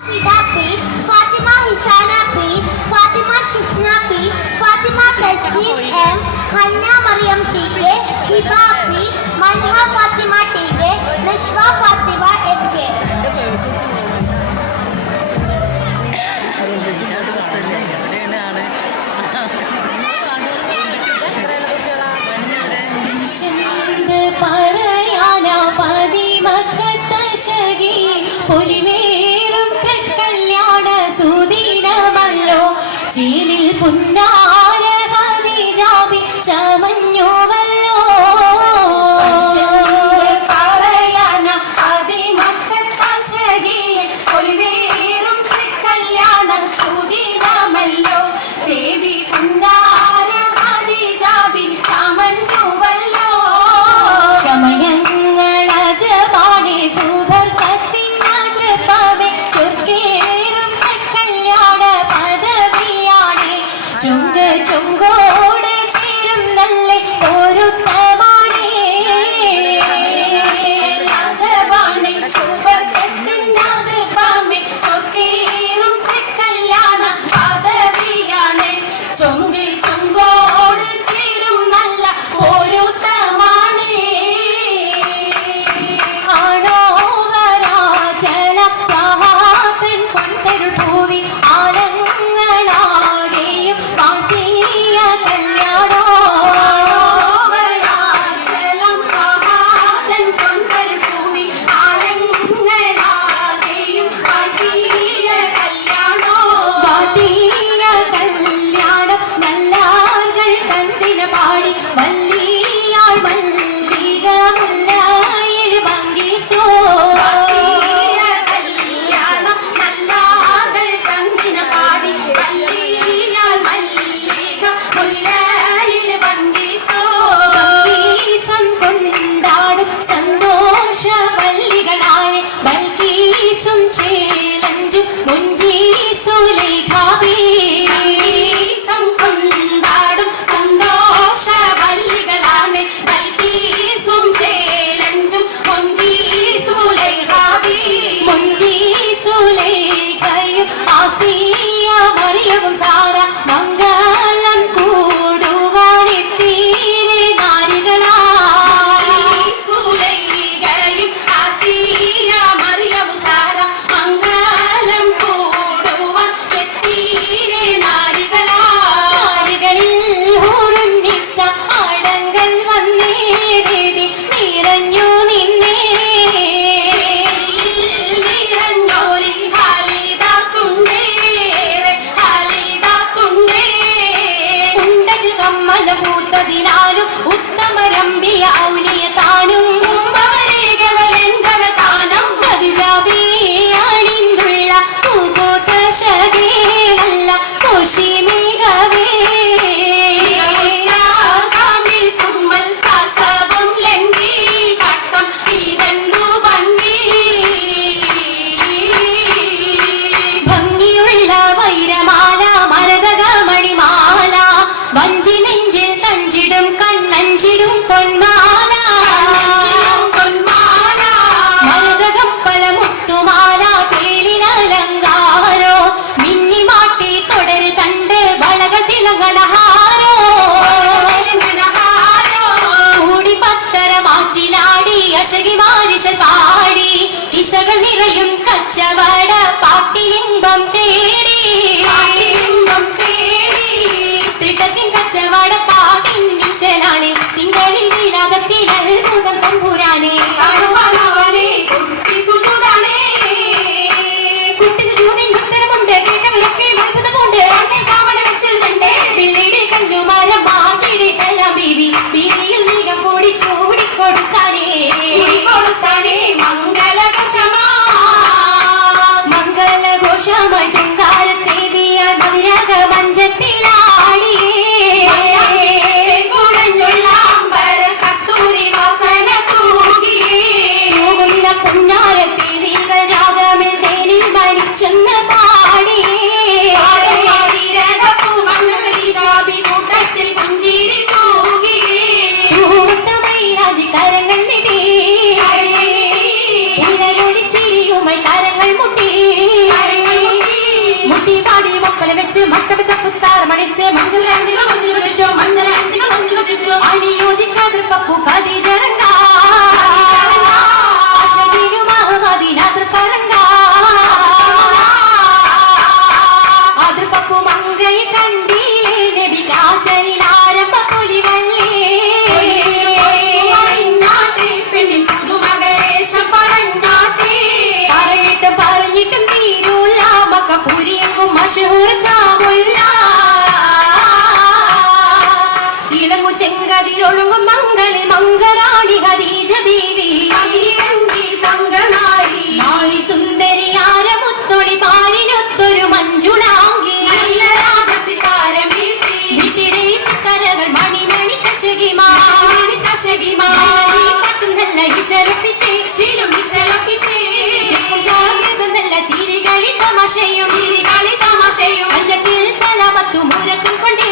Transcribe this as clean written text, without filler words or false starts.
Fida P, Fatima Hisana P, Fatima Shifna P, Fatima Tasneem M, Hanna Mariam TK, Hiba P, Manha Fatima TK, Nashwa Fatima MK. ചീലിൽ പുന്നാര ഖദീജാബി ചമഞ്ഞുവല്ലോ പറയാന കല്യാണ സുദിനമല്ലോ ദേവി പുന്നാര ഖദീജാബി ചമഞ്ഞുവല്ലോ ചമയങ്ങൾ അജബാണി സുബർക്കത്തിൻ മാതൃഭവേ ചൊർക്കേറും കല്യാണ ചൊങ്കോട് ചേരും നല്ല പൊരുത്തമാണേ സുവർഗത്തിനാകൃപമേ ചൊക്കേറും കല്യാണ പദവിയാണ് ചൊങ്കോട് ചേരും നല്ല പൊരുത്തമാണേ ആണോ വരാറ്റല പ്രഹാതൻ കൊണ്ടൊരു ഭൂവി ആലങ്ങളാകെയും മറിയവും സാര മംഗളം കൂടുവാനെത്തീരെ നാരികളായും ആസിയ മറിയവും സാര മംഗളം കൂടുവാൻ എത്തീരെ നാരികളിൽ ഹൂറുൻ നിസ ആടങ്ങൾ വന്നേ വേദി നിറഞ്ഞു നിന്നേ ും ഉത്തമരമ്പിയ ഔലിയ താനും ഖദീജാബിയാണിന്നുള്ള കൂകൂത്ത ശകേനല്ല കോശിമേഘവേ ഭംഗിയുള്ള വൈരമാല മരതക മണിമാല വഞ്ചി നെഞ്ചിൽ തഞ്ചിടും കണ്ണഞ്ചിടും പൊന്മാല മരതകം പല മുത്തുമാല ചേലിൽ അലങ്കാരോ മിന്നി മാട്ടി തുടര് തണ്ട് വളകൾ തിളങ്ങണഹാരോ കൂടി പത്തര മാറ്റിലാടി അശകി മാരിശൽ പാടി കിസകൾ നിറയും കച്ചവട പാട്ടിലിംബം തേടി ത്രിടത്തിൻ കച്ചവട പാട്ടിൻ നിശലാണ് തിങ്കളിൽ വിലാകത്തിൽ അത്ഭുതം തമ്പുരാനെ കുട്ടി സുജൂദിൻ ഉത്തരമുണ്ട് കേട്ടവരൊക്കെ അത്ഭുതമുണ്ട് പിള്ളയുടെ കല്ലുമാരം മാറ്റിയുടെ സലാം ബീവി ബീവിയിൽ നീകം കൂടി ചൂടിക്കൊടുത്താനേ മംഗളഘോഷമായി ചങ്കാരത്തെ വീയാൾ മതിരാഗ മഞ്ചത്തിലാടിയേ പുന്നാരത്തെ വീകൾ രാഗമിൽ തേനിൽ മണിച്ചെന്ന് പാടിയേ കരങ്ങൾ നിടേ ചിരിയുമായി കരങ്ങൾ മുട്ടി മണിച്ച് മട്ടം തപ്പുച്ച് താരമണിച്ച് മഞ്ചലഞ്ചികൾ മഞ്ചികൾ ചുറ്റും മഞ്ചലഞ്ചികൾ മഞ്ചികൾ ചുറ്റും അനുയോജിക്കാതെ പപ്പു കതിജറങ്ക അതിനാത്ര പറങ്ക അതിർ പപ്പു മങ്കയെ കണ്ടീലേ നബി കാറ്റലിൽ ആരംഭ പൊലിവല്ലേ പെണ്ണിൻ പുതുമകേശം പറഞ്ഞാട്ടേ പറഞ്ഞിട്ടും തീരൂല മക്കപുരിയക്കും മഷഹൂർത്താവില്ല ഇളങ്ങു ചെങ്കതിരൊഴുങ്ങും മംഗളി മംഗറാണി ഖദീജ ബീവി നാരി സുന്ദരിയാര മുത്തൊളി പാലിനൊത്തൊരു മഞ്ജുളാങ്കി വീട്ടിലെ സിത്താരകൾ മണിമണി തശകിമാട്ടും നല്ല ഇശലപ്പിച്ചേ നല്ല ചിരികളി തമാശയും അഞ്ചത്തിൽ സലാമത്തും മൂലത്തും കൊണ്ടേ